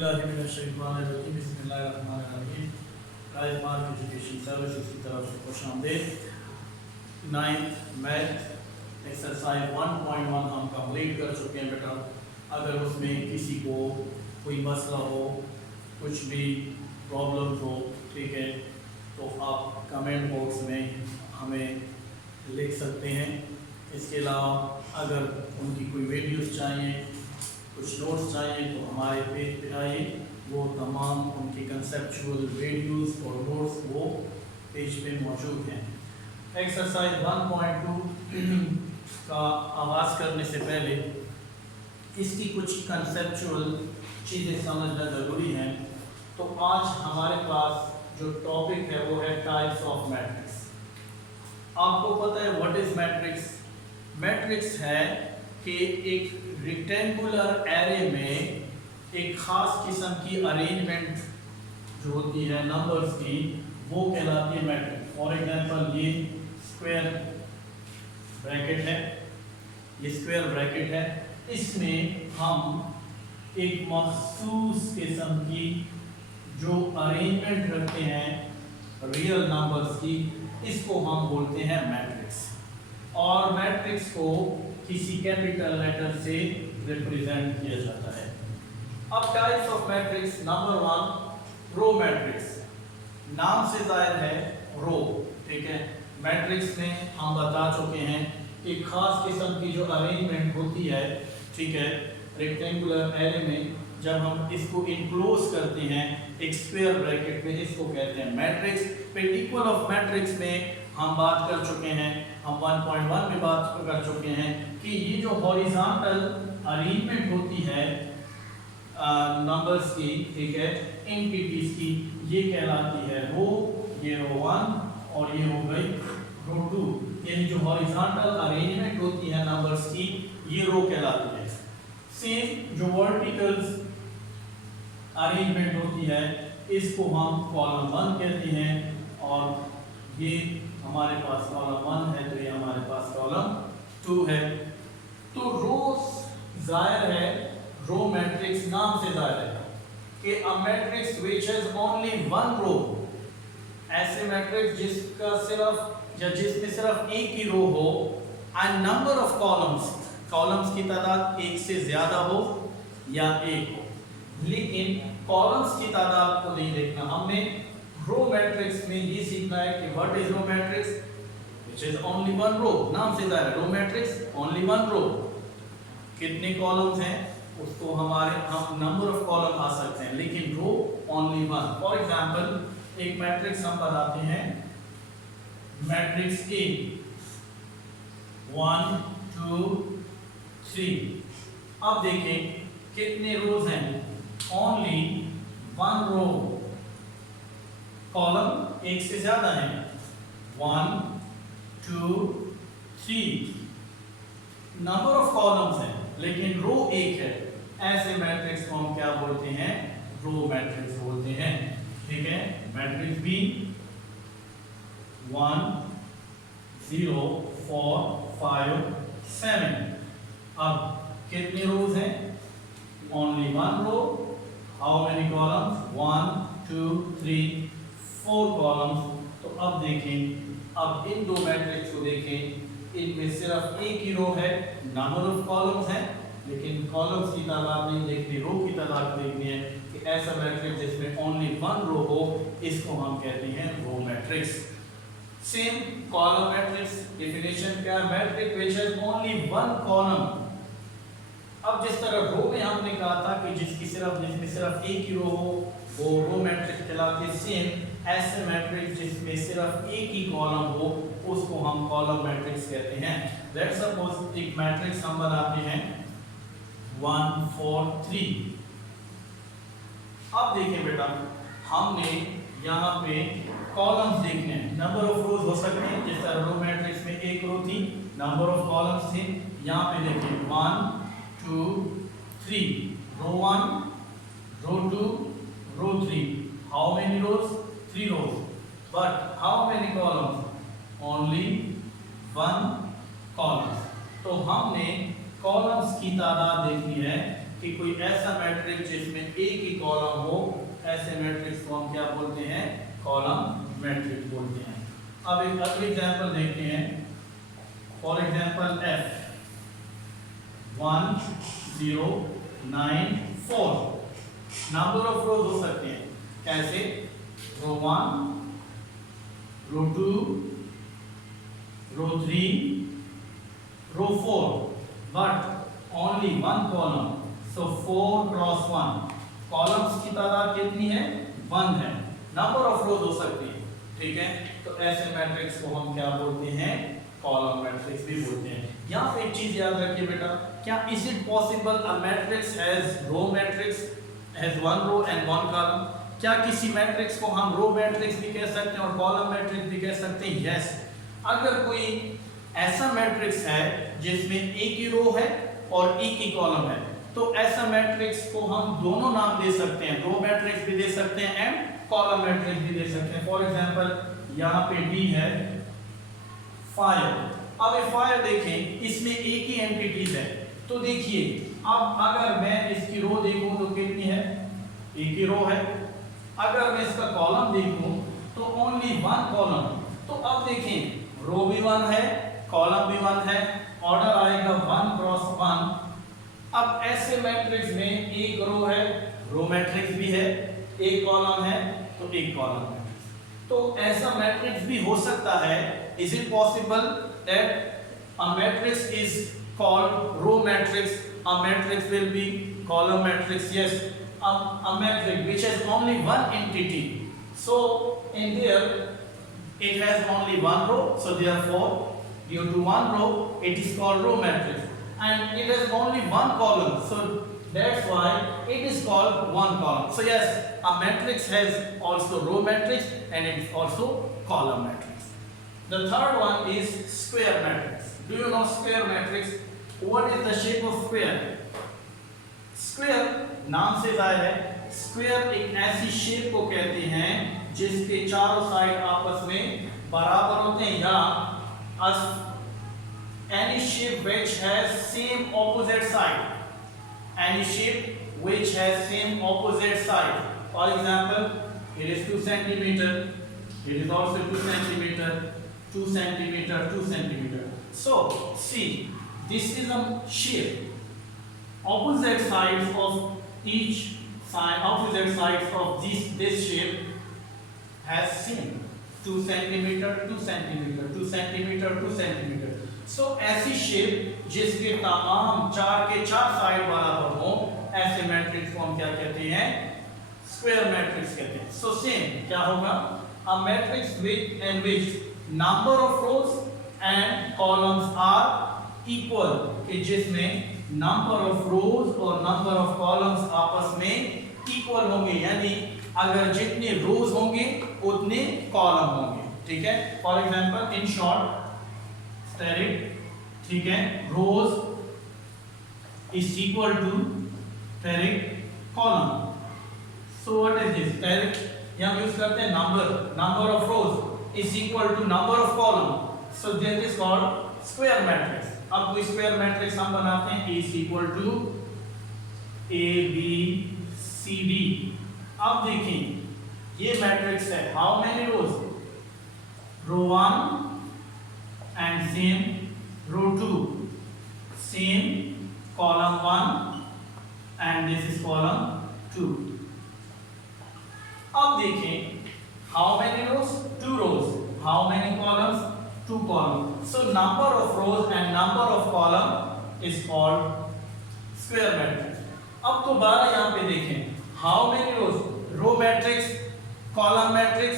औज़ुबिल्लाहिमिनश्शैतानिर्रजीम बिस्मिल्लाहिर्रहमानिर्रहीम। Guys mark education services की तरफ से खुशामदीद। 9th मैथ एक्सरसाइज 1.1 हम कंप्लीट कर चुके हैं बेटा। अगर उसमें किसी को कोई मसला हो, कुछ भी प्रॉब्लम हो, ठीक है, तो आप कमेंट बॉक्स में हमें लिख सकते हैं। इसके अलावा अगर उनकी कोई वीडियोस चाहिए, कुछ नोट्स चाहिए, तो हमारे पेज पे आइए, वो तमाम उनकी कंसेप्चुअल वीडियोस और नोट्स वो पेज पे मौजूद हैं। एक्सरसाइज 1.2 का आगाज़ करने से पहले इसकी कुछ कंसेप्चुअल चीज़ें समझना ज़रूरी हैं। तो आज हमारे पास जो टॉपिक है वो है टाइप्स ऑफ मैट्रिक्स। आपको पता है व्हाट इज मैट्रिक्स? मैट्रिक्स है कि एक रेक्टेंगुलर एरे में एक खास किस्म की अरेंजमेंट जो होती है नंबर्स की, वो कहलाती है मैट्रिक्स। फॉर एग्जांपल ये स्क्वायर ब्रैकेट है, ये स्क्वायर ब्रैकेट है, इसमें हम एक मखसूस किस्म की जो अरेंजमेंट रखते हैं रियल नंबर्स की, इसको हम बोलते हैं मैट्रिक्स। और मैट्रिक्स को किसी कैपिटल लेटर से रिप्रेजेंट किया जाता है। अब types of matrix, number 1 row matrix. नाम से जाहिर है रो, ठीक है। मैट्रिक्स में हम बता चुके हैं कि खास किस्म की जो अरेंजमेंट होती है, ठीक है, रेक्टेंगुलर एरे में जब हम इसको इनक्लोज करते हैं एक स्क्वायर ब्रैकेट में, इसको कहते हैं मैट्रिक्स। फिर इक्वल ऑफ मैट्रिक्स में हम बात कर चुके हैं, हम 1.1 में बात कर चुके हैं कि ये जो हॉरिजॉन्टल अरेंजमेंट होती है नंबर्स की, ठीक है, एंटिटीज की, ये कहलाती है रो। ये रो 1 और ये हो गई रो 2। यानी जो हॉरिजॉन्टल अरेंजमेंट होती है नंबर्स की, ये रो कहलाती है। सेम जो वर्टिकल अरेंजमेंट होती है, इसको हम कॉलम 1 कहते हैं। और ये हमारे पास कॉलम 1 है, तो ये हमारे पास कॉलम 2 है। तो रो जाहिर है, रो मैट्रिक्स नाम से जाहिर है कि a matrix which has only one row, ऐसे मैट्रिक्स जिसका सिर्फ या जिसमें सिर्फ एक ही रो हो, and number of columns, columns की तादाद एक से ज्यादा हो या एक हो। लेकिन कॉलम्स की तादाद को नहीं देखना, हमने रो मैट्रिक्स में ये सीखना है कि what is row matrix which is only one row. नाम से जाहिर है row matrix only one row. कितने कॉलम्स हैं उसको हम नंबर ऑफ कॉलम आ सकते हैं, लेकिन रो ओनली वन। फॉर एग्जांपल एक मैट्रिक्स हम बनाते हैं, मैट्रिक्स ए 1 2 3। अब देखें कितने रोज हैं, ओनली वन रो। कॉलम एक से ज्यादा है, 1 2 3 नंबर ऑफ कॉलम्स हैं, लेकिन रो एक है। ऐसे मैट्रिक्स को हम क्या बोलते हैं? रो मैट्रिक्स बोलते हैं, ठीक है। Matrix B 1 0 4 5 7। अब कितने रोज हैं? Only one row. How many columns? 1 2 3 4 columns. तो अब देखें, अब इन दो मैट्रिक्स को देखें, इनमें सिर्फ एक ही रो है, नंबर ऑफ कॉलम्स हैं, लेकिन कॉलम्स की तादाद नहीं देखनी, रो की तादाद देखनी है। कि ऐसा मैट्रिक्स जिसमें ओनली वन रो हो, इसको हम कहते हैं row matrix. Same column matrix definition क्या है? Matrix which has only one column. अब जिस तरह रो में हमने कहा था कि जिसमें सिर्फ एक ही रो हो वो रो मैट्रिक्स कहलाती है, सेम ऐसे मैट्रिक्स जिसमें सिर्फ एक ही कॉलम हो उसको हम कॉलम मैट्रिक्स कहते हैं। लेट्स सपोज एक मैट्रिक्स हम बनाते हैं 1 4 3। अब देखिए बेटा, हमने यहाँ पे कॉलम्स देखने हैं, नंबर ऑफ रोज हो सकते हैं। जिस तरह रो मैट्रिक्स में एक रो थी, नंबर ऑफ कॉलम्स थे। यहाँ पे देखिए 1 2 3, row 1 row 2 row 3। How many rows? 3 rows. But how many columns? Only 1 columns. तो हमने कॉलम्स की तादाद देखनी है कि कोई ऐसा मैट्रिक्स जिसमें एक ही कॉलम हो, ऐसे मैट्रिक्स को हम क्या बोलते हैं? कॉलम मैट्रिक्स बोलते हैं। अब एक अगली एग्जांपल देखते हैं। For example F 1 0 9 4 number of रोज हो सकते हैं। कैसे? रो 1, row 2, row 3, row 4, but only one column, so 4 cross 1। Columns की तादाद कितनी है? 1 है। नंबर ऑफ रोज हो सकती है, ठीक है। तो ऐसे मैट्रिक्स को हम क्या बोलते हैं? कॉलम मैट्रिक्स भी बोलते हैं। यहाँ पे एक चीज याद रखिए बेटा, क्या is it possible a matrix has row matrix has one row and one column? क्या किसी मैट्रिक्स को हम रो मैट्रिक्स भी कह सकते हैं और कॉलम मैट्रिक्स भी कह सकते हैं? यस। अगर कोई ऐसा मैट्रिक्स है जिसमें एक ही रो है और एक ही कॉलम है, तो ऐसा मैट्रिक्स को हम दोनों नाम दे सकते हैं, रो मैट्रिक्स भी दे सकते हैं एंड कॉलम मैट्रिक्स भी दे सकते हैं। फॉर एग्जांपल यहाँ पे D है 5। अब ये 5 देखें, इसमें एक ही एंटिटीज है, तो देखिए अब अगर मैं इसकी रो देखूं तो कितनी है? एक ही रो है। अगर मैं इसका कॉलम देखूं तो ओनली वन कॉलम। तो अब देखें, रो भी 1 है, कॉलम भी 1 है, ऑर्डर आएगा 1 क्रॉस 1। अब ऐसे मैट्रिक्स में एक रो है, रो मैट्रिक्स भी है, एक कॉलम है तो एक कॉलम मैट्रिक्स। तो ऐसा मैट्रिक्स भी हो सकता है। Is it possible that a matrix is called row matrix, a matrix will be column matrix? Yes, a matrix which has only one entity, so in there it has only one row, so therefore due to one row it is called row matrix, and it has only one column, so that's why it is called one column. So yes, a matrix has also row matrix and it is also column matrix. The third one is square matrix. Do you know square matrix? What is the shape of square? Square नाम से जाहिर है, square एक ऐसी shape को कहते हैं जिसके चारों साइड आपस में बराबर होते हैं, या any shape which has same opposite side, any shape which has same opposite side. For example, it is 2 centimeter, it is also 2 centimeter, 2 centimeter, 2 centimeter. So see, this is a shape. Opposite sides of each side, opposite sides of this shape has same 2 centimeter, 2 centimeter, 2 centimeter, 2 centimeter. So ऐसी shape जिसके तमाम चार के चार side बराबर हो, ऐसे matrix को हम क्या कहते हैं? स्क्वायर मैट्रिक्स कहते हैं। So same क्या होगा? A matrix in which number of rows and columns are equal, कि जिसमें नंबर ऑफ रोज और नंबर ऑफ कॉलम्स आपस में इक्वल होंगे, यानी अगर जितने रोज होंगे उतने कॉलम होंगे, ठीक है। For example in short asterisk, ठीक है, rows is equal to asterisk column. So what is this? Asterisk हम यूज करते हैं number of rows is equal to number of column, so that is called square matrix. अब कोई square matrix हम बनाते हैं, A is equal to A B C D। अब देखिए ये मैट्रिक्स है, how many rows? Row 1 and same, row 2 same, column 1 and this is column 2। अब देखें how many rows? 2 rows. How many columns? 2 columns. So number of rows and number of column is called square matrix. अब दोबारा यहाँ पे देखें, how many rows? Row matrix, column matrix,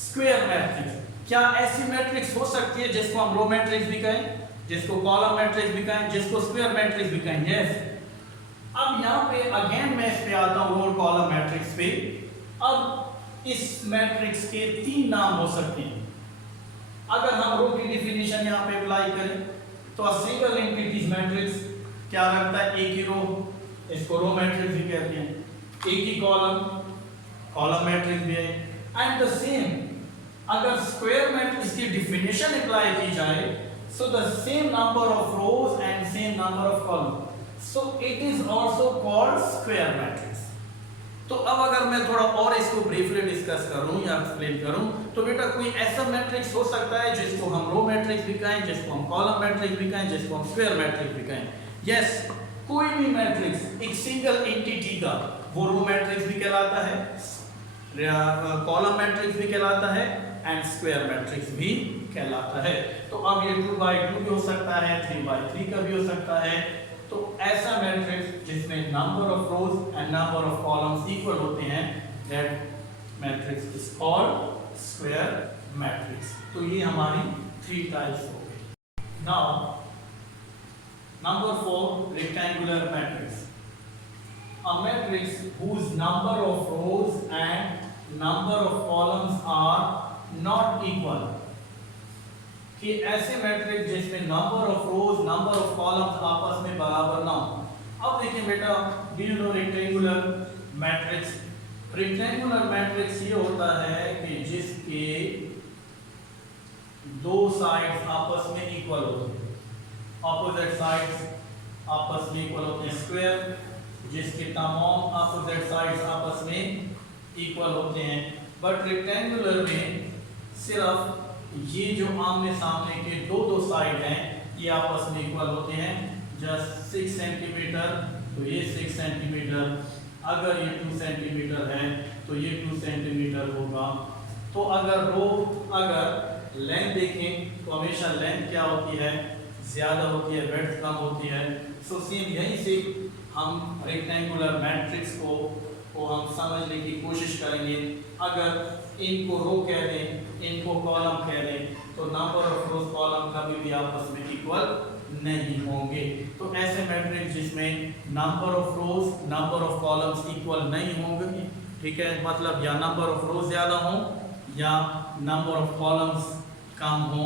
square matrix. क्या ऐसी matrix हो सकती है जिसको हम रो मैट्रिक्स भी कहें, जिसको कॉलम मैट्रिक्स भी कहें, जिसको स्क्वायर मैट्रिक्स भी कहें? यस। अब यहाँ पे अगेन मैं इस पे आता हूँ रो कॉलम मैट्रिक्स पे। अब इस मैट्रिक्स के 3 नाम हो सकते हैं। अगर हम रो की डेफिनेशन यहाँ पे अप्लाई करें तो अ सिंगल एंटिटीज मैट्रिक्स क्या रखता है? एक ही रो, इसको रो मैट्रिक्स भी कहते हैं। एक ही कॉलम मैट्रिक्स भी है। एंड द सेम अगर स्क्वायर मैट्रिक्स की डेफिनेशन अप्लाई की जाए, so the same number of rose and same number of column, so it is also called square matrix. तो अब अगर मैं थोड़ा और इसको ब्रीफली डिस्कस करूं या एक्सप्लेन करूं, तो बेटा कोई ऐसा मैट्रिक्स हो सकता है जिसको हम रो मैट्रिक्स भी कहें, जिसको हम कॉलम मैट्रिक्स भी कहें, जिसको हम स्क्वायर मैट्रिक्स भी कहें। यस, कोई भी मैट्रिक्स एक सिंगल एंटिटी का वो रो मैट्रिक्स भी कहलाता है, कॉलम मैट्रिक्स भी कहलाता है एंड स्क्वायर मैट्रिक्स भी कहलाता है। तो अब ये 2/2 भी हो सकता है, 3/3 का भी हो सकता है। तो ऐसा मैट्रिक्स जिसमें number of rose and number of columns equal होते हैं, that matrix is called square matrix. तो ये हमारी 3 टाइप्स हो गई। Now number 4, rectangular matrix. A matrix whose number of rows and number of columns are not equal, कि ऐसे matrix जिसमें number of rose number of columns आपस में बराबर ना हो। अब देखिए बेटा, do you know rectangular matrix? Rectangular matrix ये होता है कि जिसके दो साइड्स आपस में इक्वल होते हैं, ऑपोजिट साइड्स आपस में इक्वल होते हैं। स्क्वायर जिसके तमाम ऑपोजिट साइड्स आपस में इक्वल होते हैं। बट रेक्टेंगुलर में सिर्फ ये जो आमने सामने के दो साइड हैं ये आपस में इक्वल होते हैं। जस्ट 6 सेंटीमीटर तो ये 6 सेंटीमीटर, अगर ये 2 सेंटीमीटर है तो ये 2 सेंटीमीटर होगा। तो अगर लेंथ देखें तो हमेशा लेंथ क्या होती है, ज़्यादा होती है, ब्रेड्थ कम होती है। सो सेम यहीं से हम रेक्टेंगुलर मैट्रिक्स को हम समझने की कोशिश करेंगे। अगर इनको रो कह दें, इनको कॉलम कह दें, तो नंबर ऑफ रोज कॉलम कभी भी आपस में इक्वल नहीं होंगे। तो ऐसे मैट्रिक्स जिसमें number of rose number of columns equal नहीं होंगे, ठीक है, मतलब या नंबर ऑफ रोज ज़्यादा हो या नंबर ऑफ कॉलम्स कम हो,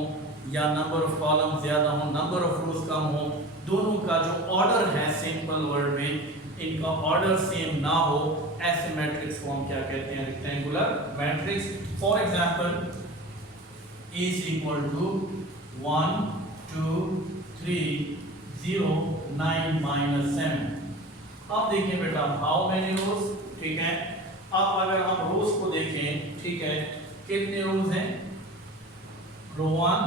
या नंबर ऑफ कॉलम्स ज़्यादा हो नंबर ऑफ रोज कम हो, दोनों का जो ऑर्डर है सिंपल वर्ड में इनका ऑर्डर सेम ना हो, ऐसे मैट्रिक्स को हम क्या कहते हैं, rectangular matrix. For example is equal to 1 2 3 0 9 minus 7। अब देखिए बेटा, हाउ मेनी रोज, ठीक है। अब अगर हम रोज को देखें, ठीक है, कितने रोज हैं, रो 1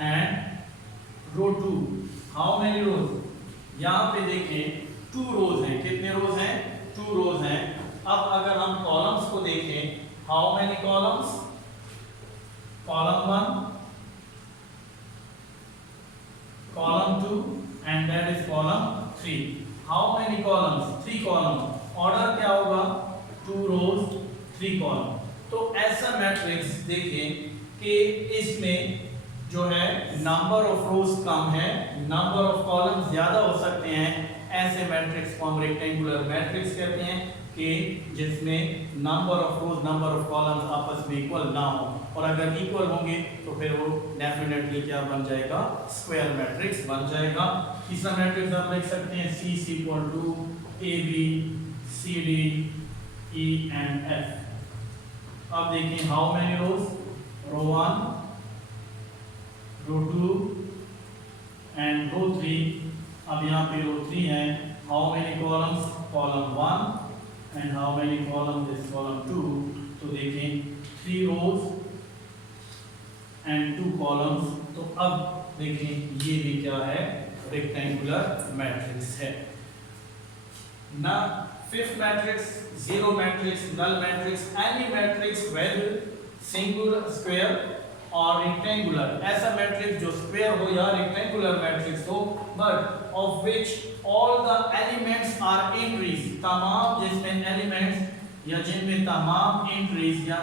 एंड रो 2। हाउ मेनी रोज, यहाँ पे देखें 2 रोज हैं। कितने रोज हैं, 2 रोज हैं। अब अगर हम कॉलम्स को देखें, how many columns, column 1 column 2 and that is column 3। How many columns, 3 columns. Order क्या होगा, 2 रोज 3 कॉलम। तो ऐसा मैट्रिक्स देखें कि इसमें जो है नंबर ऑफ रोज कम है, नंबर ऑफ कॉलम ज्यादा हो सकते हैं। ऐसे मैट्रिक्स को हम रेक्टेंगुलर मैट्रिक्स कहते हैं कि जिसमें number of rose number of columns आपस में इक्वल ना हो, और अगर इक्वल होंगे तो फिर वो डेफिनेटली क्या बन जाएगा, स्क्वायर मैट्रिक्स बन जाएगा। तीसरा मैट्रिक्स आप लिख सकते हैं C is equal to AB CD E and F। अब देखिए how many rows, row 1 row 2 and row 3। अब यहाँ पे रो 3 है। How many columns, column 1 and how many column, this column 2। तो देखें 3 रोज एंड 2 कॉलम्स। तो अब देखें ये भी क्या है, रेक्टेंगुलर मैट्रिक्स है ना। Fifth matrix, zero matrix, null matrix, any matrix whether singular, square और रेक्टेंगुलर। ऐसा मैट्रिक्स जो स्क्वायर हो या रेक्टेंगुलर मैट्रिक्स हो, but of which all the elements are entries, तमाम जिसमें एलिमेंट्स या जिनमें तमाम एंट्रीज या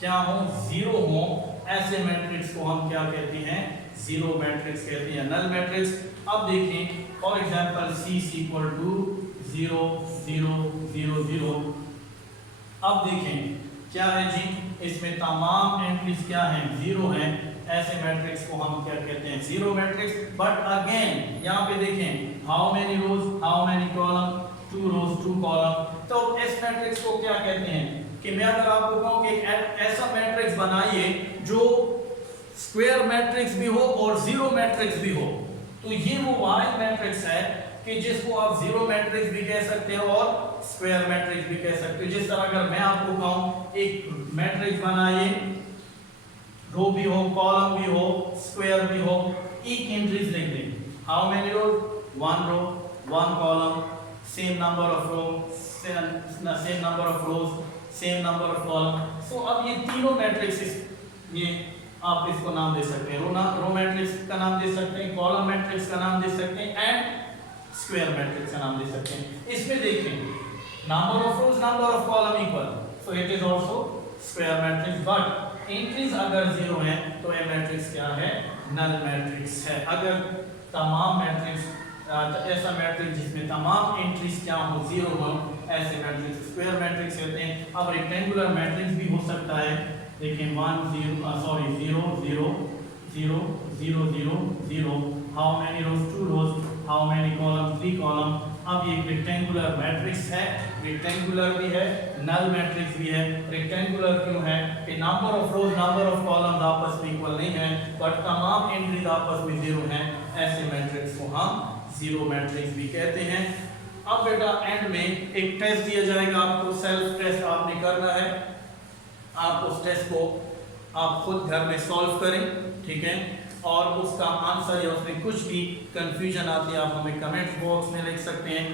क्या हो, जीरो हो, ऐसे मैट्रिक्स को हम क्या कहते हैं, जीरो मैट्रिक्स कहते हैं, नल मैट्रिक्स। अब देखें for example C is equal to 0 0 0 0। अब देखें क्या है जी, इसमें तमाम एंट्रीज क्या हैं, जीरो हैं। ऐसे मैट्रिक्स को हम क्या कहते हैं, जीरो मैट्रिक्स। बट अगेन यहाँ पे देखें how many rows how many column, 2 rows 2 column. तो इस मैट्रिक्स को क्या कहते हैं कि मैं अगर आपको कहूं कि ऐसा मैट्रिक्स बनाइए जो स्क्वायर मैट्रिक्स भी हो और जीरो मैट्रिक्स भी हो, तो ये वो वाहिद मैट्रिक्स है कि जिसको आप जीरो मैट्रिक्स भी कह सकते हो और स्क्वायर मैट्रिक्स भी कह सकते हो। जिस तरह अगर मैं आपको कहूं एक मैट्रिक्स बनाइए, रो भी हो, कॉलम भी हो, स्क्वायर भी हो, एक एंट्रीज लिख दें। How many rows? One row, one column, same number of row, same number of rows, same number of column. So अब ये तीनों मैट्रिक्स, ये आप इसको नाम दे सकते हैं, रो मैट्रिक्स का नाम दे सकते हैं, कॉलम मैट्रिक्स का नाम दे सकते हैं एंड स्क्वायर मैट्रिक्स का नाम दे सकते हैं। इसमें देखें number of rose, number of column equal, so it is also square matrix. But entries अगर जीरो है तो ये मैट्रिक्स क्या है? नल मैट्रिक्स है। अगर तमाम मैट्रिक्स ऐसा मैट्रिक्स जिसमें तमाम एंट्रीज क्या हो? जीरो हो, ऐसे मैट्रिक्स स्क्वायर मैट्रिक्स कहते हैं। अब रेक्टेंगुलर मैट्रिक्स भी हो सकता है, देखिए 1 0 0 0 0 0 0 0, how many rows? 2 rows, how many column? 3 column. अब ये रेक्टेंगुलर मैट्रिक्स है, रेक्टेंगुलर भी है, नल मैट्रिक्स भी है। रेक्टेंगुलर क्यों है? कि number of rose, number of columns आपस में इक्वल नहीं है, बट तमाम एंट्रीज आपस में जीरो हैं, ऐसे मैट्रिक्स को हम जीरो मैट्रिक्स भी कहते हैं। अब बेटा एंड में एक टेस्ट दिया जाएगा आपको, सेल्फ टेस्ट आपने करना है। आप उस टेस्ट को आप खुद घर में सॉल्व करें, ठीक है, और उसका आंसर या उसमें कुछ भी कंफ्यूजन आती है आप हमें कमेंट बॉक्स में लिख सकते हैं।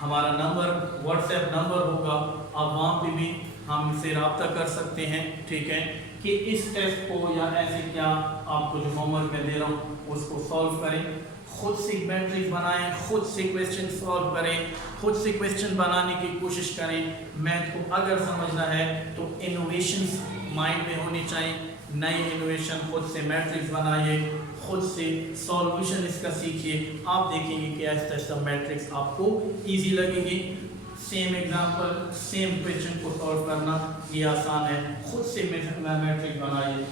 हमारा नंबर व्हाट्सएप नंबर होगा, आप वहाँ पे भी हमसे रब्ता कर सकते हैं, ठीक है, कि इस टेस्ट को या ऐसे क्या आपको जो होमवर्क मैं दे रहा हूँ उसको सॉल्व करें, खुद से मैट्रिक्स बनाएं, खुद से क्वेश्चन सॉल्व करें, खुद से क्वेश्चन बनाने की कोशिश करें। मैथ को अगर समझना है तो इनोवेशंस माइंड में होनी चाहिए, नई इनोवेशन, खुद से मैट्रिक्स बनाइए, खुद से सॉल्यूशन इसका सीखिए। आप देखेंगे कि ऐसा ऐसा मैट्रिक्स आपको इजी लगेगी। सेम एग्जांपल, सेम क्वेश्चन को सॉल्व करना ये आसान है, खुद से मैट्रिक्स बनाइए।